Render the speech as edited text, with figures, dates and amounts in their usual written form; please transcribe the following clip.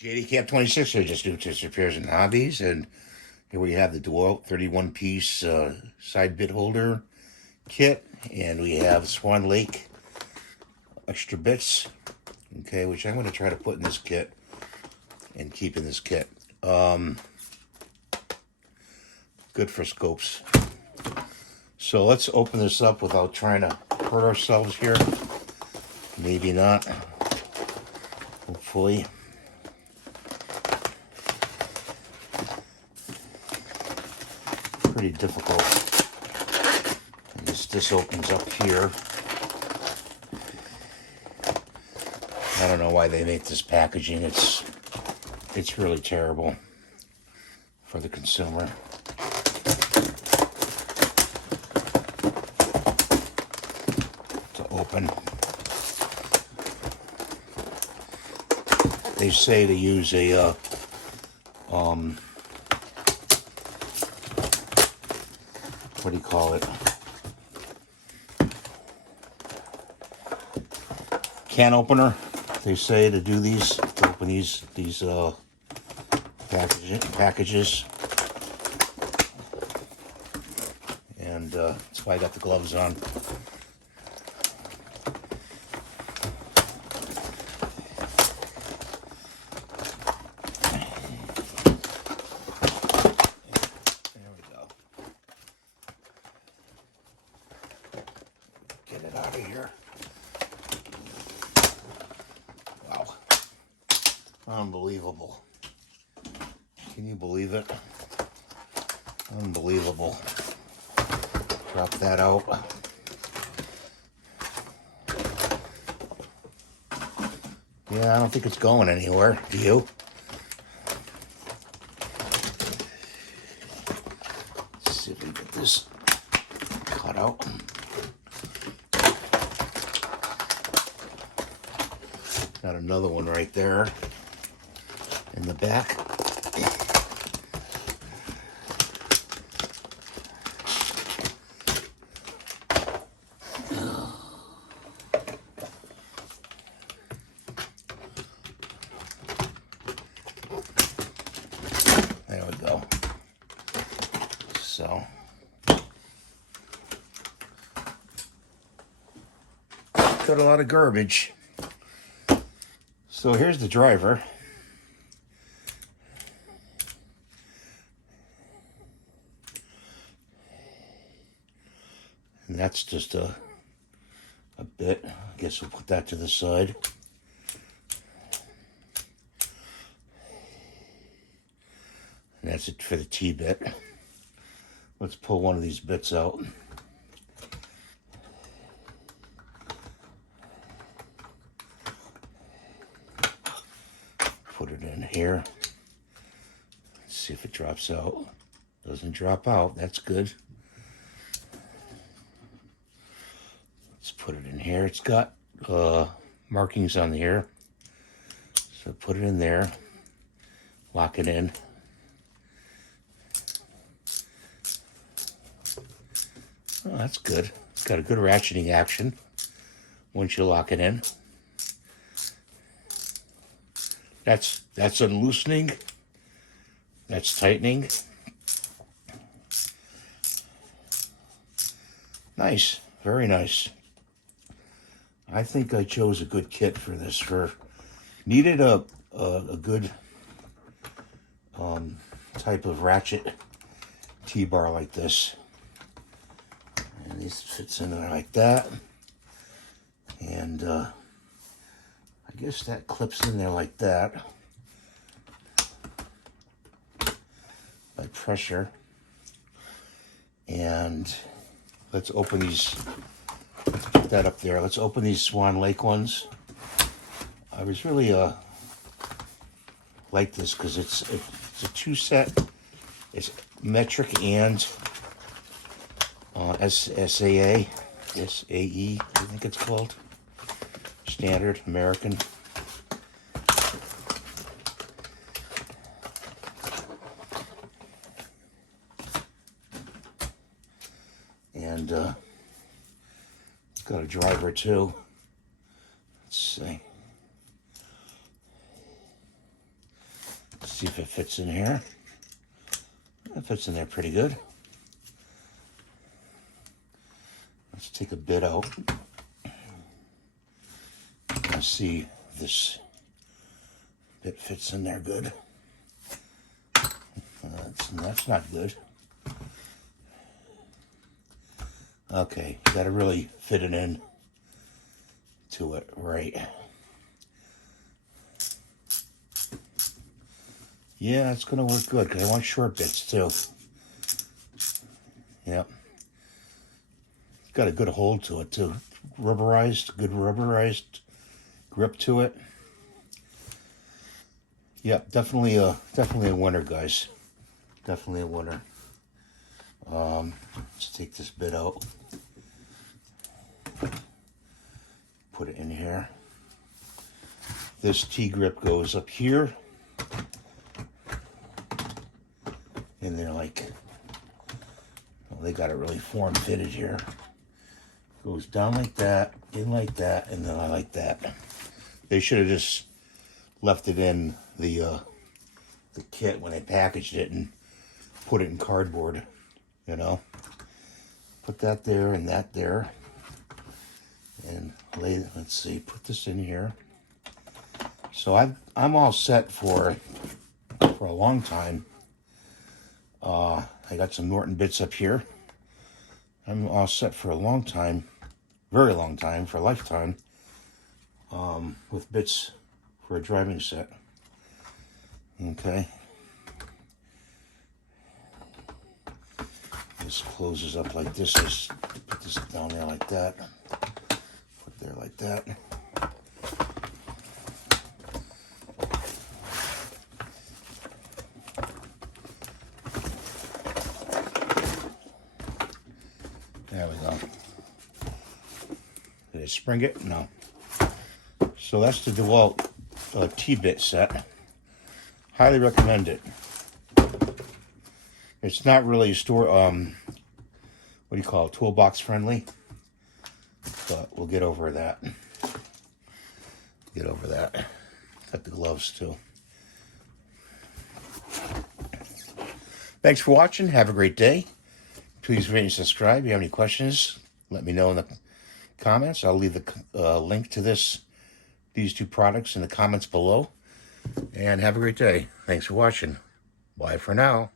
JD Cap 26 here, just repairs and hobbies, and here we have the DEWALT 31-piece side bit holder kit, and we have SWANLAKE extra bits, okay, which I'm going to try to put in this kit and keep in this kit. Good for scopes. So let's open this up without trying to hurt ourselves here. Maybe not. Hopefully. Pretty difficult. And this opens up here. I don't know why they make this packaging. It's really terrible for the consumer. To open. They say to use a what do you call it? Can opener. They say to do these, to open these packages. And that's why I got the gloves on. Get it out of here. Wow. Unbelievable. Can you believe it? Unbelievable. Drop that out. Yeah, I don't think it's going anywhere. Do you? Let's see if we get this cut out. Got another one right there in the back. There we go. So got a lot of garbage. So here's the driver. And that's just a bit. I guess we'll put that to the side. And that's it for the T-bit. Let's pull one of these bits out. Put it in here. Let's see if it drops out. Doesn't drop out. That's good. Let's put it in here. It's got markings on here. So put it in there. Lock it in. Oh, that's good. It's got a good ratcheting action once you lock it in. That's unloosening. That's tightening. Nice. Very nice. I think I chose a good kit for this. Needed a good type of ratchet T-bar like this. And this fits in there like that. And I guess that clips in there like that by pressure. And let's open these. Let's put that up there. Let's open these SWANLAKE ones. I was really like this because it's a two set. It's metric and SAE, I think it's called. Standard American. And it's got a driver too. Let's see. see if it fits in here. It fits in there pretty good. Let's take a bit out. Let's see if this bit fits in there good. That's not good. Okay, got to really fit it in to it right. Yeah, it's going to work good because I want short bits too. Yep. Got a good hold to it too. Rubberized, good rubberized grip to it. Yep, definitely a winner, guys. Definitely a winner. Let's take this bit out. Put it in here. This T-grip goes up here. And they're like, well, they got it really form fitted here. Goes down like that, in like that, and then I like that. They should have just left it in the kit when they packaged it and put it in cardboard, you know. Put that there and that there. And let's see, put this in here. So I'm all set for a long time. I got some Norton bits up here. I'm all set for a long time, very long time, for a lifetime, with bits for a driving set. Okay. This closes up like this. Just put this down there like that. Put there like that. There we go. Did I spring it? No. So that's the DEWALT T-bit set. Highly recommend it. It's not really what do you call it, toolbox friendly, but we'll get over that. Get over that. Got the gloves too. Thanks for watching. Have a great day. Please rate and subscribe. If you have any questions, let me know in the comments. I'll leave the link to these two products in the comments below. And have a great day. Thanks for watching. Bye for now.